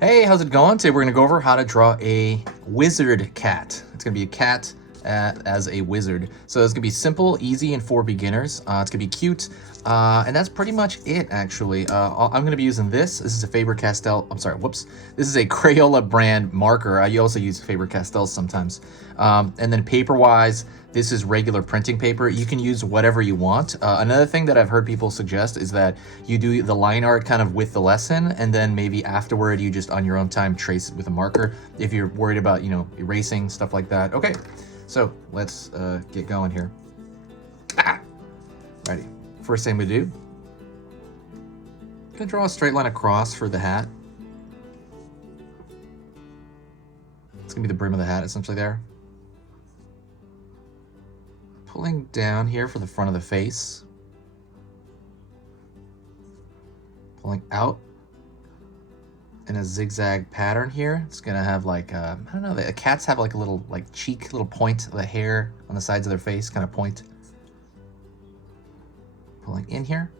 Hey, how's it going? Today we're going to go over how to draw a wizard cat. It's going to be a cat as a wizard. So it's going to be simple, easy, and for beginners. It's going to be cute. And that's pretty much it, actually. I'm going to be using this. This is a Faber-Castell. I'm sorry, whoops. This is a Crayola brand marker. I also use Faber-Castell sometimes. And then paper-wise, this is regular printing paper. You can use whatever you want. Another thing that I've heard people suggest is that you do the line art kind of with the lesson, and then maybe afterward you just on your own time trace it with a marker if you're worried about, erasing, stuff like that. Okay, so let's get going here. Ready. First thing we do, gonna draw a straight line across for the hat. It's gonna be the brim of the hat essentially there. Pulling down here for the front of the face. Pulling out in a zigzag pattern here. It's gonna have like, I don't know, the cats have like a little cheek, little point of the hair on the sides of their face, kind of point. Pulling in here.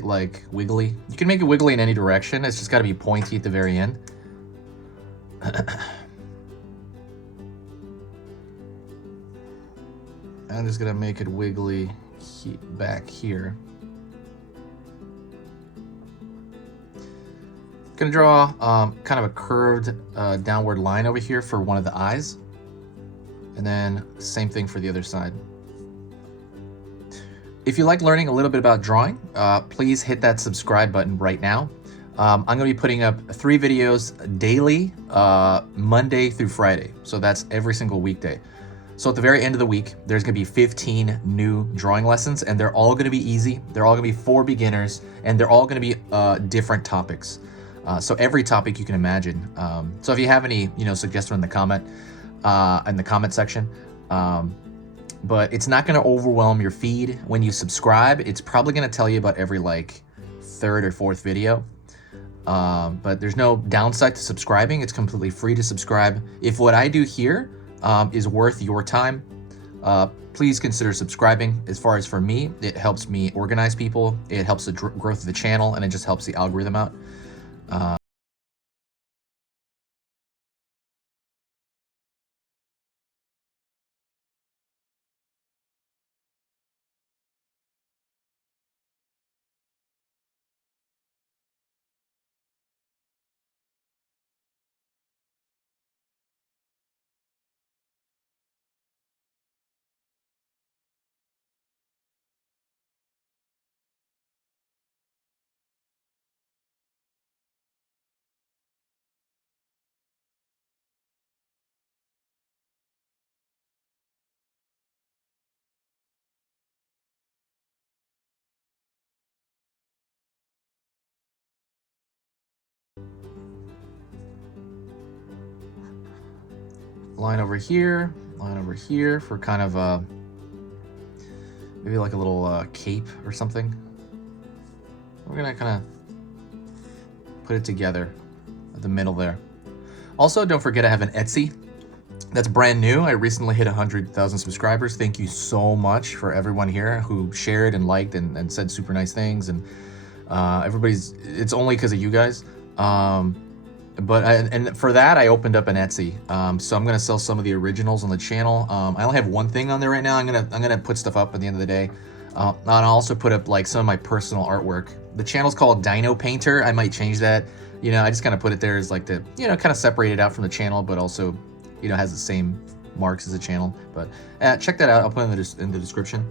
Like wiggly. You can make it wiggly in any direction. It's just got to be pointy at the very end. I'm just gonna make it wiggly back here. Gonna draw kind of a curved downward line over here for one of the eyes, and then same thing for the other side. If you like learning a little bit about drawing, please hit that subscribe button right now. I'm going to be putting up 3 videos daily, Monday through Friday. So that's every single weekday. So at the very end of the week, there's going to be 15 new drawing lessons, and they're all going to be easy. They're all going to be for beginners, and they're all going to be different topics. So every topic you can imagine. So if you have any, suggestion in the comment section, but it's not going to overwhelm your feed. When you subscribe, it's probably going to tell you about every 3rd or 4th video. But there's no downside to subscribing. It's completely free to subscribe. If what I do here is worth your time, please consider subscribing. As far as for me, it helps me organize people. It helps the growth of the channel, and it just helps the algorithm out. Line over here for kind of maybe like a little cape or something. We're gonna kind of put it together at the middle there. Also, don't forget I have an Etsy that's brand new. I recently hit 100,000 subscribers. Thank you so much for everyone here who shared and liked and said super nice things. And it's only because of you guys. And for that, I opened up an Etsy. So I'm gonna sell some of the originals on the channel. I only have one thing on there right now. I'm gonna put stuff up at the end of the day. And I'll also put up some of my personal artwork. The channel's called Dino Painter. I might change that. I just kind of put it there as to kind of separate it out from the channel, but also you know, has the same marks as the channel. But check that out. I'll put it in the description.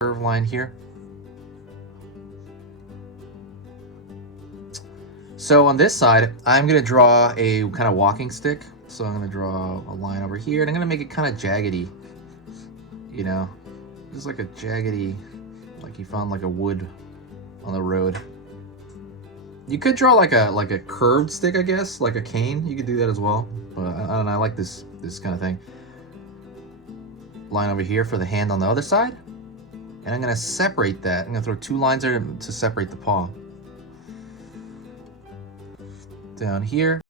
Curve line here. So on this side, I'm gonna draw a kind of walking stick. So I'm gonna draw a line over here, and I'm gonna make it kind of jaggedy, you know, just like a jaggedy, like you found like a wood on the road. You could draw like a curved stick, I guess, like a cane. You could do that as well, but I don't know. I like this kind of thing. Line over here for the hand on the other side, and I'm gonna separate that. I'm gonna throw 2 lines there to separate the paw. Down here.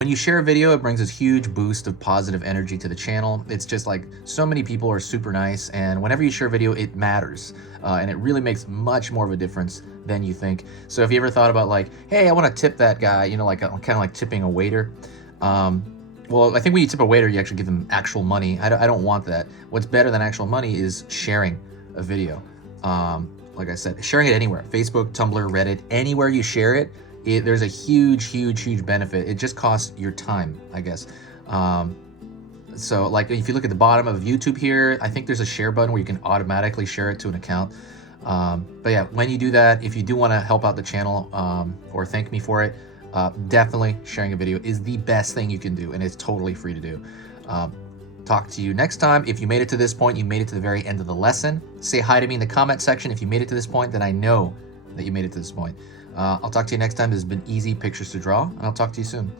When you share a video, it brings this huge boost of positive energy to the channel. It's just like so many people are super nice, and whenever you share a video, it matters. And it really makes much more of a difference than you think. So if you ever thought about like, hey, I want to tip that guy, you know, like kind of like tipping a waiter. Well, I think when you tip a waiter, you actually give them actual money. I don't want that. What's better than actual money is sharing a video. Like I said, sharing it anywhere, Facebook, Tumblr, Reddit, anywhere you share it, there's a huge benefit. It just costs your time, I guess. So like if you look at the bottom of YouTube here, I think there's a share button where you can automatically share it to an account. But yeah, when you do that, if you do want to help out the channel or thank me for it, definitely sharing a video is the best thing you can do, and it's totally free to do. Talk to you next time. If you made it to this point, you made it to the very end of the lesson. Say hi to me in the comment section. If you made it to this point, then I know that you made it to this point. I'll talk to you next time. This has been Easy Pictures to Draw, and I'll talk to you soon.